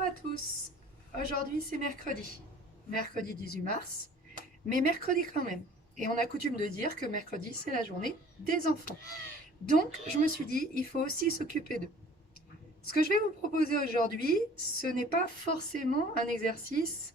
Bonjour à tous. Aujourd'hui c'est mercredi 18 mars, mais mercredi quand même. Et on a coutume de dire que mercredi c'est la journée des enfants. Donc je me suis dit, il faut aussi s'occuper d'eux. Ce que je vais vous proposer aujourd'hui, ce n'est pas forcément un exercice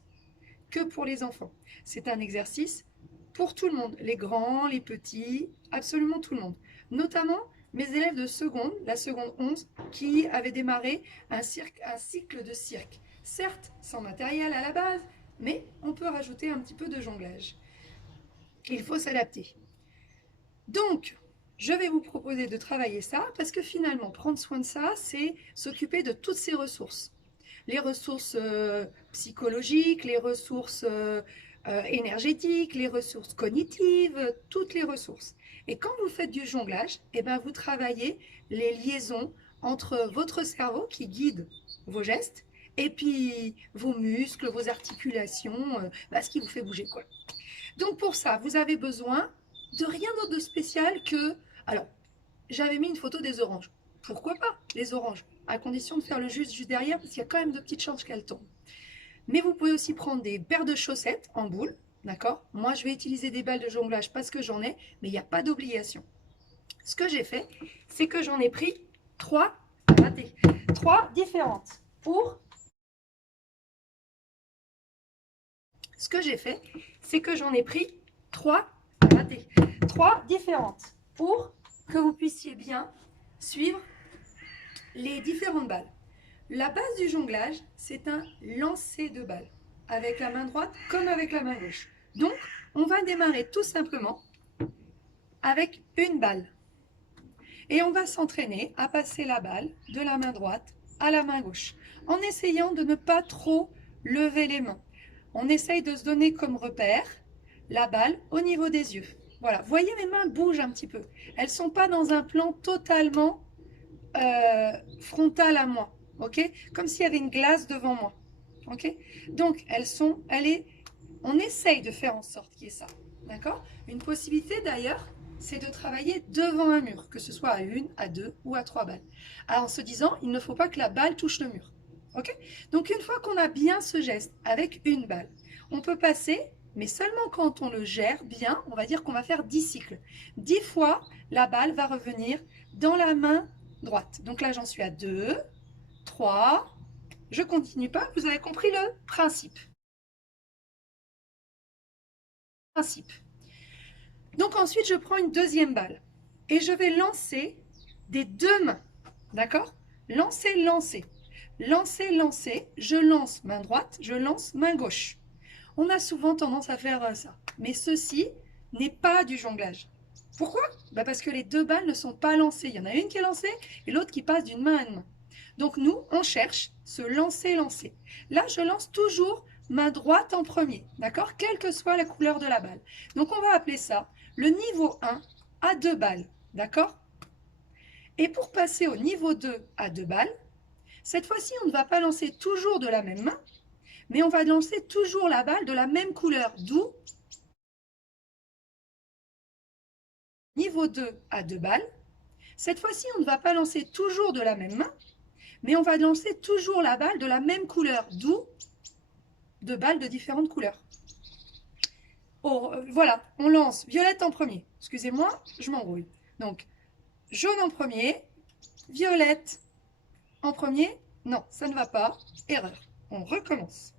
que pour les enfants. C'est un exercice pour tout le monde, les grands, les petits, absolument tout le monde. Notamment mes élèves de seconde, la seconde 11, qui avaient démarré un cycle de cirque. Certes, sans matériel à la base, mais on peut rajouter un petit peu de jonglage. Il faut s'adapter. Donc, je vais vous proposer de travailler ça, parce que finalement, prendre soin de ça, c'est s'occuper de toutes ces ressources. Les ressources psychologiques, les ressources énergétiques, les ressources cognitives, toutes les ressources. Et quand vous faites du jonglage, eh ben, vous travaillez les liaisons entre votre cerveau qui guide vos gestes et puis vos muscles, vos articulations, ce qui vous fait bouger, quoi. Donc pour ça, vous avez besoin de rien d'autre de spécial que... Alors, j'avais mis une photo des oranges. Pourquoi pas les oranges, à condition de faire le jus juste derrière, parce qu'il y a quand même de petites chances qu'elles tombent. Mais vous pouvez aussi prendre des paires de chaussettes en boule, d'accord? Moi, je vais utiliser des balles de jonglage parce que j'en ai, mais il n'y a pas d'obligation. Ce que j'ai fait, c'est que j'en ai pris trois différentes pour... Ce que j'ai fait, c'est que j'en ai pris trois différentes pour que vous puissiez bien suivre les différentes balles. La base du jonglage, c'est un lancer de balles, avec la main droite comme avec la main gauche. Donc, on va démarrer tout simplement avec une balle. Et on va s'entraîner à passer la balle de la main droite à la main gauche, en essayant de ne pas trop lever les mains. On essaye de se donner comme repère la balle au niveau des yeux. Voilà, vous voyez, mes mains bougent un petit peu. Elles ne sont pas dans un plan totalement frontal à moi, ok? Comme s'il y avait une glace devant moi, ok? Donc, on essaye de faire en sorte qu'il y ait ça, d'accord? Une possibilité d'ailleurs, c'est de travailler devant un mur, que ce soit à une, à deux ou à trois balles. Alors, en se disant, il ne faut pas que la balle touche le mur, ok? Donc, une fois qu'on a bien ce geste avec une balle, on peut passer, mais seulement quand on le gère bien, on va dire qu'on va faire 10 cycles. 10 fois, la balle va revenir dans la main droite. Donc là, j'en suis à 2, 3, je continue pas, vous avez compris le principe. Donc ensuite, je prends une deuxième balle et je vais lancer des deux mains, d'accord? Lancer, lancer, lancer, lancer, je lance main droite, je lance main gauche. On a souvent tendance à faire ça, mais ceci n'est pas du jonglage. Pourquoi? Parce que les deux balles ne sont pas lancées. Il y en a une qui est lancée et l'autre qui passe d'une main à une main. Donc nous, on cherche ce lancer-lancer. Là, je lance toujours main droite en premier, d'accord? Quelle que soit la couleur de la balle. Donc on va appeler ça le niveau 1 à 2 balles, d'accord? Et pour passer au niveau 2 à 2 balles, cette fois-ci, on ne va pas lancer toujours de la même main, mais on va lancer toujours la balle de la même couleur, d'où niveau 2 à 2 balles. Cette fois-ci, on ne va pas lancer toujours de la même main, mais on va lancer toujours la balle de la même couleur, d'où 2 balles de différentes couleurs. Oh, voilà, on lance violette en premier. Excusez-moi, je m'embrouille. Donc, jaune en premier, violette en premier. Non, ça ne va pas. Erreur. On recommence.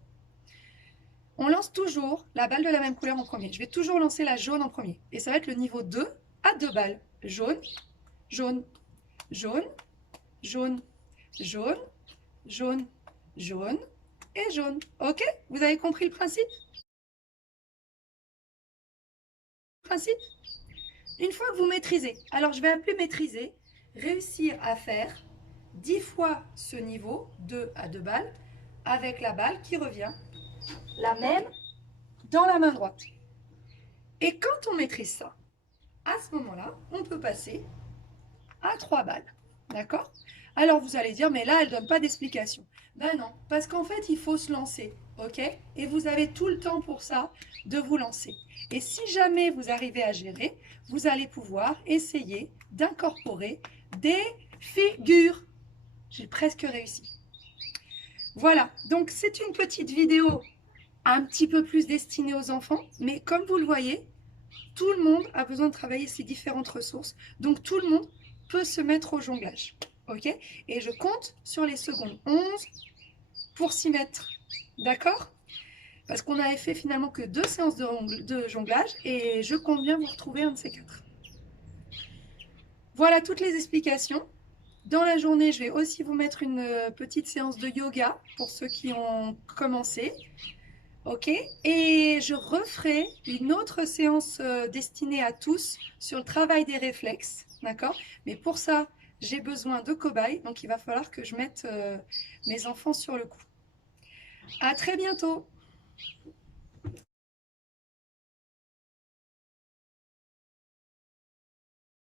On lance toujours la balle de la même couleur en premier. Je vais toujours lancer la jaune en premier. Et ça va être le niveau 2 à 2 balles. Jaune, jaune, jaune, jaune, jaune, jaune, jaune et jaune. Ok? Vous avez compris le principe? Une fois que vous maîtrisez, alors je vais appeler maîtriser, réussir à faire 10 fois ce niveau, 2 à 2 balles, avec la balle qui revient, la même, dans la main droite. Et quand on maîtrise ça, à ce moment-là, on peut passer à 3 balles. D'accord? Alors vous allez dire, mais là, elle ne donne pas d'explication. Ben non, parce qu'en fait, il faut se lancer, ok? Et vous avez tout le temps pour ça, de vous lancer. Et si jamais vous arrivez à gérer, vous allez pouvoir essayer d'incorporer des figures. J'ai presque réussi. Voilà, donc c'est une petite vidéo un petit peu plus destinée aux enfants, mais comme vous le voyez, tout le monde a besoin de travailler ces différentes ressources, donc tout le monde peut se mettre au jonglage. Ok? Et je compte sur les secondes 11 pour s'y mettre. D'accord? Parce qu'on n'avait fait finalement que 2 séances de jonglage et je compte bien vous retrouver un de ces 4. Voilà toutes les explications. Dans la journée, je vais aussi vous mettre une petite séance de yoga pour ceux qui ont commencé. Ok? Et je referai une autre séance destinée à tous sur le travail des réflexes. D'accord? Mais pour ça, j'ai besoin de cobayes, donc il va falloir que je mette mes enfants sur le coup. À très bientôt!